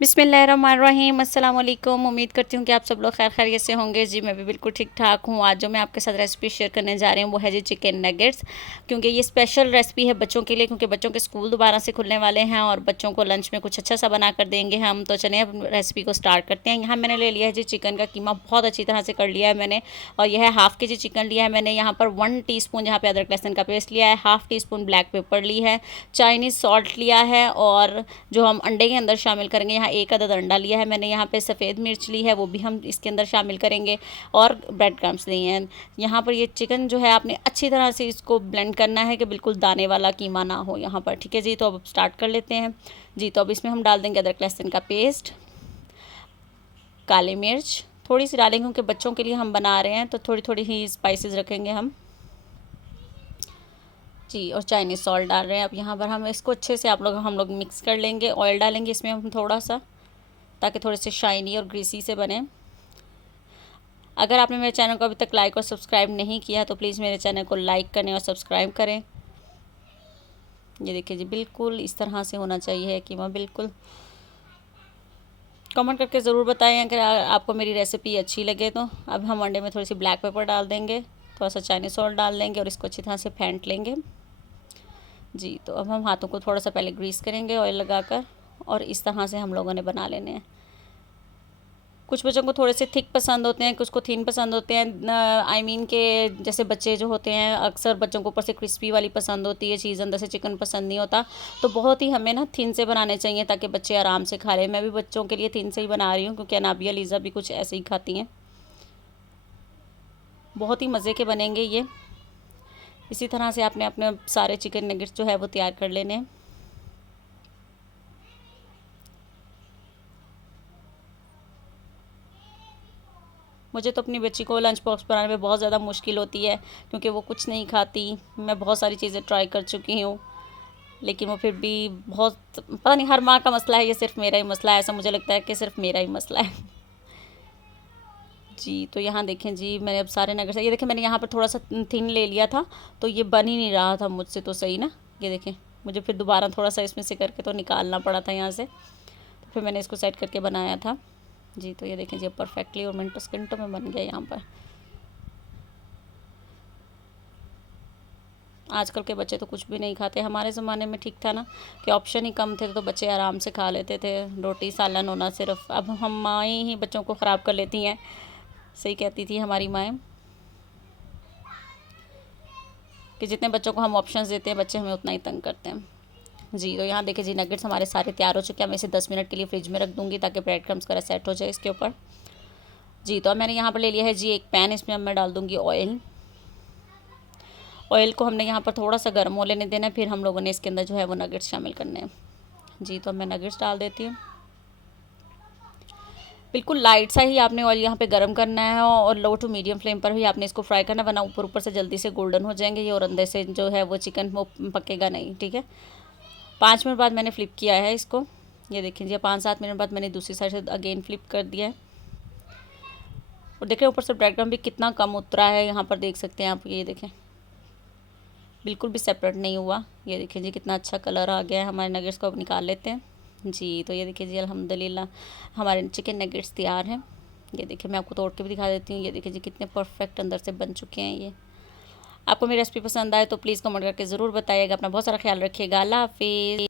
बिस्मिल्लाहिर्रहमानिर्रहीम, अस्सलाम वालेकुम। उम्मीद करती हूँ कि आप सब लोग खैर खैरियत से होंगे। जी मैं भी बिल्कुल ठीक ठाक हूँ। आज जो मैं आपके साथ रेसिपी शेयर करने जा रही हूँ वो है जी चिकन नगेट्स, क्योंकि ये स्पेशल रेसिपी है बच्चों के लिए, क्योंकि बच्चों के स्कूल दोबारा से खुलने वाले हैं और बच्चों को लंच में कुछ अच्छा सा बना कर देंगे हम। तो चलिए अब रेसिपी को स्टार्ट करते हैं। यहाँ मैंने ले लिया है जी चिकन का कीमा, बहुत अच्छी तरह से कर लिया है मैंने। और यह है हाफ़ के जी चिकन लिया है मैंने। यहाँ पर 1 टीस्पून यहाँ पे अदरक लहसुन का पेस्ट लिया है, half teaspoon black pepper ली है, चाइनीज़ सॉल्ट लिया है, और जो हम अंडे के अंदर शामिल करेंगे यहाँ 1 अदद अंडा लिया है मैंने। यहाँ पे सफ़ेद मिर्च ली है, वो भी हम इसके अंदर शामिल करेंगे, और ब्रेड क्रम्स लिए हैं। यहाँ पर ये चिकन जो है आपने अच्छी तरह से इसको ब्लेंड करना है कि बिल्कुल दाने वाला कीमा ना हो यहाँ पर, ठीक है जी। तो अब स्टार्ट कर लेते हैं जी। तो अब इसमें हम डाल देंगे अदरक लहसुन का पेस्ट, काली मिर्च थोड़ी सी डालेंगे क्योंकि बच्चों के लिए हम बना रहे हैं, तो थोड़ी थोड़ी ही स्पाइसेस रखेंगे हम जी। और चाइनीज़ सॉल्ट डाल रहे हैं। अब यहाँ पर हम इसको अच्छे से हम लोग मिक्स कर लेंगे। ऑयल डालेंगे इसमें हम थोड़ा सा, ताकि थोड़े से शाइनी और ग्रीसी से बने। अगर आपने मेरे चैनल को अभी तक लाइक और सब्सक्राइब नहीं किया तो प्लीज़ मेरे चैनल को लाइक करें और सब्सक्राइब करें। ये देखिए जी, बिल्कुल इस तरह से होना चाहिए कीमा बिल्कुल। कमेंट करके ज़रूर बताएं अगर आपको मेरी रेसिपी अच्छी लगे तो। अब हम अंडे में थोड़ी सी ब्लैक पेपर डाल देंगे, थोड़ा सा चाइनीज़ सॉल्ट डाल देंगे और इसको अच्छी तरह से फेंट लेंगे जी। तो अब हम हाथों को थोड़ा सा पहले ग्रीस करेंगे ऑयल लगाकर, और इस तरह से हम लोगों ने बना लेने हैं। कुछ बच्चों को थोड़े से थिक पसंद होते हैं, कुछ को थिन पसंद होते हैं। आई मीन के जैसे बच्चे जो होते हैं, अक्सर बच्चों को ऊपर से क्रिस्पी वाली पसंद होती है चीज़, अंदर से चिकन पसंद नहीं होता। तो बहुत ही हमें ना थिन से बनाने चाहिए ताकि बच्चे आराम से खा लें। मैं भी बच्चों के लिए थिन से ही बना रही हूँ, क्योंकि अनाबिया लीज़ा भी कुछ ऐसे ही खाती हैं। बहुत ही मज़े के बनेंगे ये। इसी तरह से आपने अपने सारे चिकन नगेट्स जो है वो तैयार कर लेने हैं। मुझे तो अपनी बच्ची को लंच बॉक्स बनाने में बहुत ज़्यादा मुश्किल होती है, क्योंकि वो कुछ नहीं खाती। मैं बहुत सारी चीज़ें ट्राई कर चुकी हूँ, लेकिन वो फिर भी बहुत, पता नहीं, हर माँ का मसला है, ये सिर्फ मेरा ही मसला है। ऐसा मुझे लगता है कि सिर्फ मेरा ही मसला है जी। तो यहाँ देखें जी, मैंने अब सारे नगेट्स, ये देखें मैंने यहाँ पर थोड़ा सा थिन ले लिया था, तो ये बन ही नहीं रहा था मुझसे तो सही ना। ये देखें, मुझे फिर दोबारा थोड़ा सा इसमें से करके तो निकालना पड़ा था यहाँ से, तो फिर मैंने इसको सेट करके बनाया था जी। तो ये देखें जी, परफेक्टली और मिनटों सेकंडों में बन गया यहाँ पर। आजकल के बच्चे तो कुछ भी नहीं खाते। हमारे ज़माने में ठीक था ना, कि ऑप्शन ही कम थे, तो बच्चे आराम से खा लेते थे, रोटी सालन होना सिर्फ। अब हम माएँ ही बच्चों को ख़राब कर लेती हैं। सही कहती थी हमारी माएँ कि जितने बच्चों को हम ऑप्शंस देते हैं, बच्चे हमें उतना ही तंग करते हैं जी। तो यहाँ देखिए जी, नगेट्स हमारे सारे तैयार हो चुके हैं। मैं इसे 10 मिनट के लिए फ्रिज में रख दूँगी, ताकि ब्रेड क्रम्स वगैरह सेट हो जाए इसके ऊपर जी। तो अब मैंने यहाँ पर ले लिया है जी एक पैन, इसमें अब मैं डाल दूँगी ऑयल। ऑयल को हमने यहाँ पर थोड़ा सा गर्म हो लेने देना है, फिर हम लोगों ने इसके अंदर जो है वो नगेट्स शामिल करने हैं जी। तो मैं नगेट्स डाल देती हूँ। बिल्कुल लाइट सा ही आपने ऑयल यहाँ पे गर्म करना है, और लो टू मीडियम फ्लेम पर ही आपने इसको फ्राई करना है, वरना ऊपर ऊपर से जल्दी से गोल्डन हो जाएंगे ये, और अंदर से जो है वो चिकन वो पकेगा नहीं, ठीक है। 5 मिनट बाद मैंने फ्लिप किया है इसको। ये देखें जी, 5-7 मिनट बाद मैंने दूसरी साइड से अगेन फ्लिप कर दिया है, और देखें ऊपर से ब्रेड क्रम्ब भी कितना कम उतरा है यहाँ पर, देख सकते हैं आप। ये देखें, बिल्कुल भी सेपरेट नहीं हुआ। ये देखिए जी, कितना अच्छा कलर आ गया है। हमारे नगेट्स को अब निकाल लेते हैं जी। तो ये देखिए जी, अल्हम्दुलिल्लाह हमारे चिकन नगेट्स तैयार हैं। ये देखिए, मैं आपको तोड़ के भी दिखा देती हूँ। ये देखिए जी, कितने परफेक्ट अंदर से बन चुके हैं ये। आपको मेरी रेसिपी पसंद आए तो प्लीज़ कमेंट करके ज़रूर बताइएगा। अपना बहुत सारा ख्याल रखिएगा। अल्लाह हाफिज़।